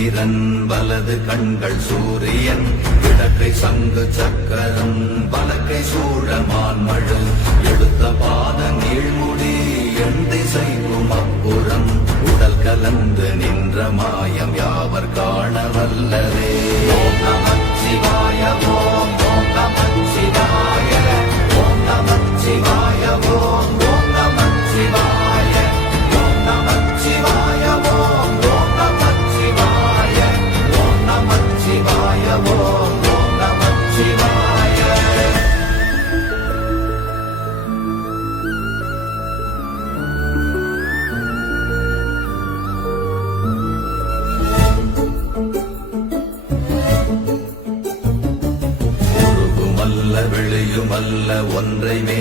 சந்திரன் வலது கண்கள் சூரியன் கிழக்கை சங்கு சக்கரம் வலக்கை சூழமான் மழு. எடுத்த பாத நீழ்முடி எண் திசைக்கும் அப்புறம் உடல் கலந்து நின்ற மாயம் யாவர் காண வல்லரே நமச்சிவாயவோ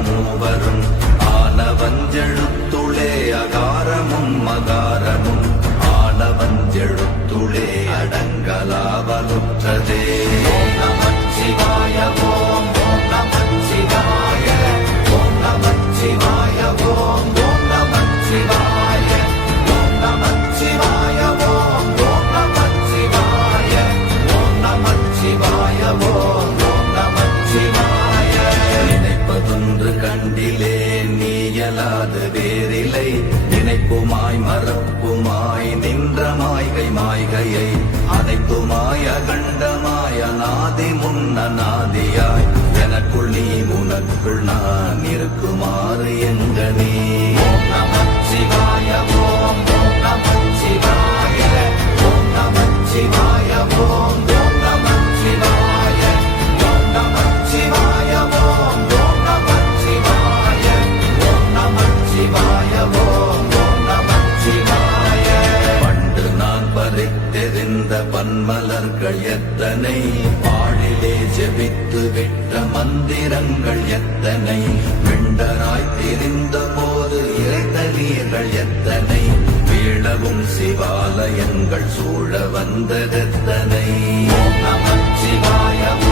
மூவரும் அழைப்புமாய் மறப்புமாய் நின்றமாய் கை மாய்கையை அனைத்துமாய் அகண்டமாய் அநாதி முன்னநாதியாய் எனக்குள் நீ உனக்குள் நான் இருக்குமாறு எங்கனே நம சிவாய ஓம் வந்ததெத்தனை வீழவும் சிவாலயங்கள் சூழ வந்ததெத்தனை? நமச்சிவாயமும்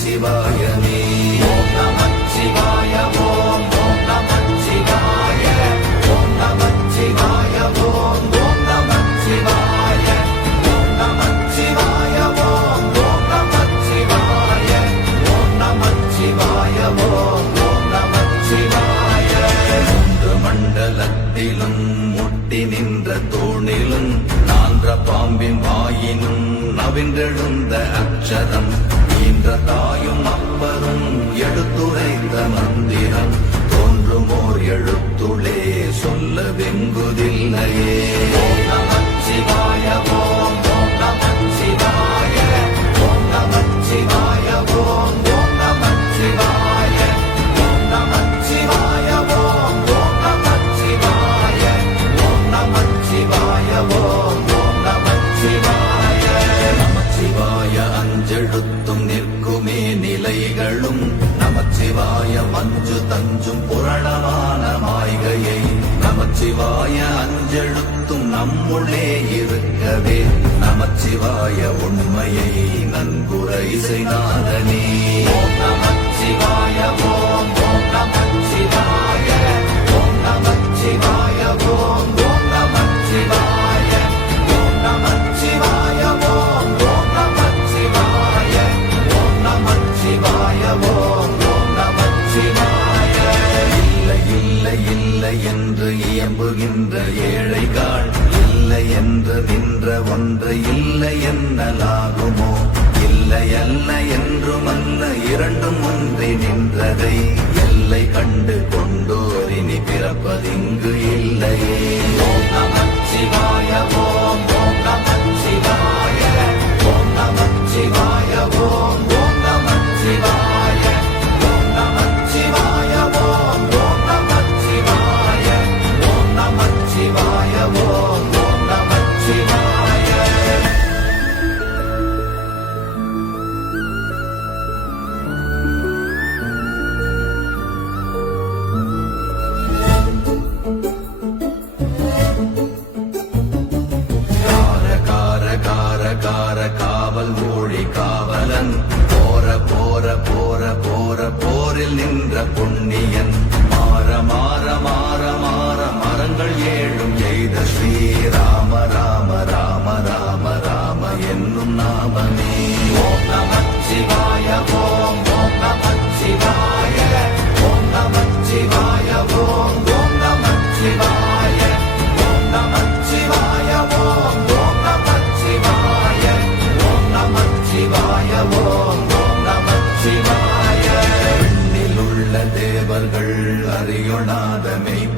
శివాయనే உயர்ந்த அச்சரம் ஈன்ற தாயும் அப்பரும் எடுத்துரைந்த மந்திரம் தோன்றுமோர் எழுத்துளே சொல்ல வெங்குதில்லையே சிவாய ஓம் சிவாய ஓம் சிவாய ஓம் Oh நமச்சிவாயம் அஞ்சு தஞ்சும் புரணமான மாய்கையை நமச்சிவாய அஞ்செழுத்தும் நம்முள்ளே இருக்கவே. நமச்சிவாய உண்மையை நன்குரை செய்தானே நமச்சிவாய மனதை எல்லை கண்டு கொண்டோரினி பிறப்பதின்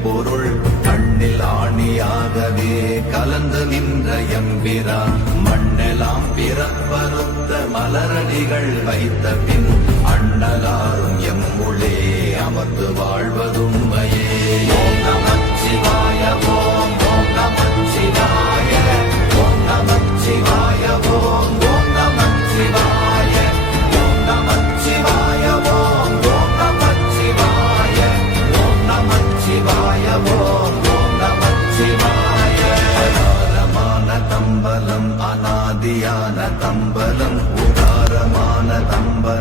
பொருள் கண்ணில் ஆணியாகவே கலந்து நின்ற எம்பிரான் மண்ணெல்லாம் பிறப்பருத்த மலரடிகள் வைத்த பின் அண்ணலாரும் எம்முளே அமர்ந்து வாழ்வதுமையே நமச்சிவா.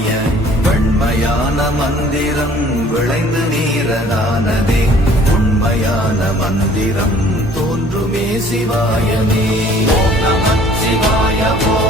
ரூபமாகிய வெண்மையான மந்திரம் விளைந்து நீரதானதே. உண்மையான மந்திரம் தோன்றுமே சிவாயமே. ஓம் நமச்சிவாய ஓம்